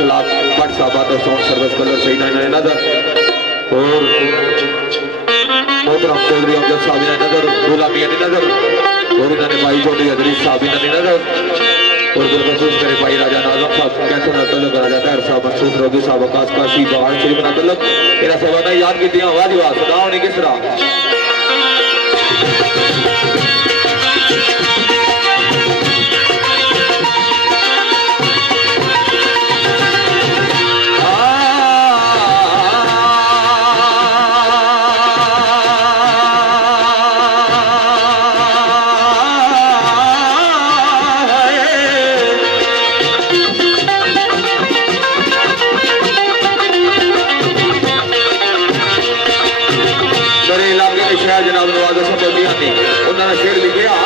खिलाफ बट साहबा तो सोन सर्विस कलर सही ना नजर और मोहतरम चौधरी अमजद साहब ने नजर गुलामी नजर और इन्होंने भाई चौधरी अदरी साहब ने नजर और बिलखसूस करे भाई राजा नाजम साहब कैसे ना तलक राजा तैर साहब मंसूर रबी साहब आकाश काशी बाहर शरीफ ना तलक मेरा सवाल याद की वाजिबात सुनाओ नहीं किस तरह जनाब नवाजा साहब उन्होंने शेर लिखा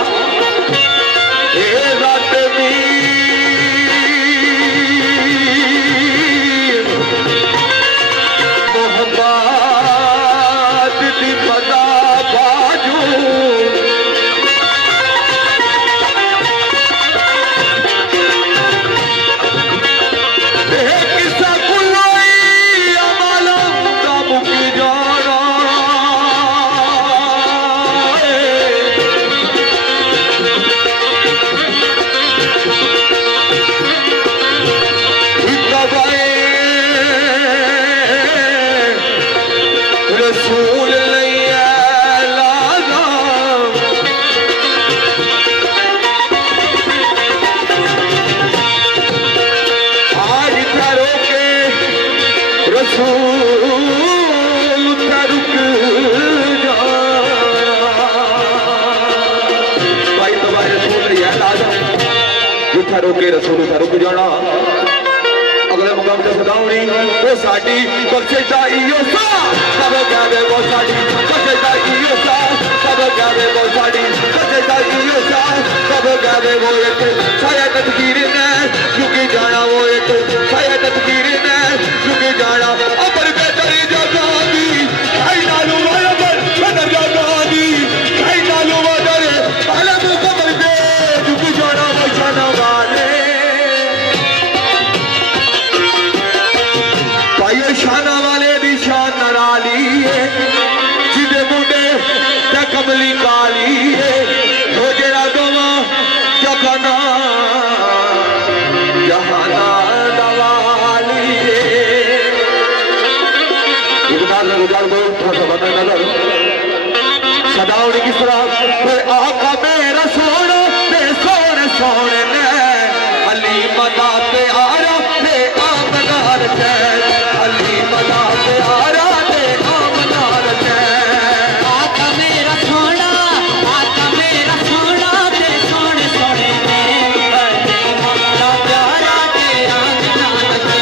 रोके रसूल रुक जाना अगले मुकाम से सदाउनी वो साडी बख्शिशा इयो सा सब कहवे वो साडी बख्शिशा इयो सा सब कहवे वो साडी बख्शिशा इयो सा सब कहवे वो एक साया तकदीर ने झुकी जाना वो एक साया तकदीर ने झुकी जाना अबर के तेरी जगादी आई नालू अबर बदर जगादी आई नालू अबर पहले मुकम्मल दे झुकी जाना वो जाना शाना वाले दी शान नाली है जिदे मुंडे ते कमली काली है हो जेड़ा दोवा जखना जहाना दवाली है एक बार में गुजार दो थोड़ा सा बता नजर सदाउनी किस तरह आका मेरा सोना ते सोने सोने ने अली मदा पे आरा ते आमदार से अली मदा पे आरा ते आमदार से आका मेरा सोना ते सोने सोने ने अली मदा प्यारा ते आमदार से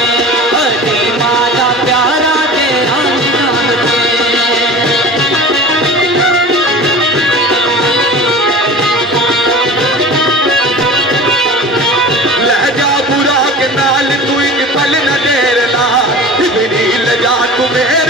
अली मदा प्यारा ते आमदार लहजा बुरा के नाल तू एक पल न देरना इतनी लजा तुम्हें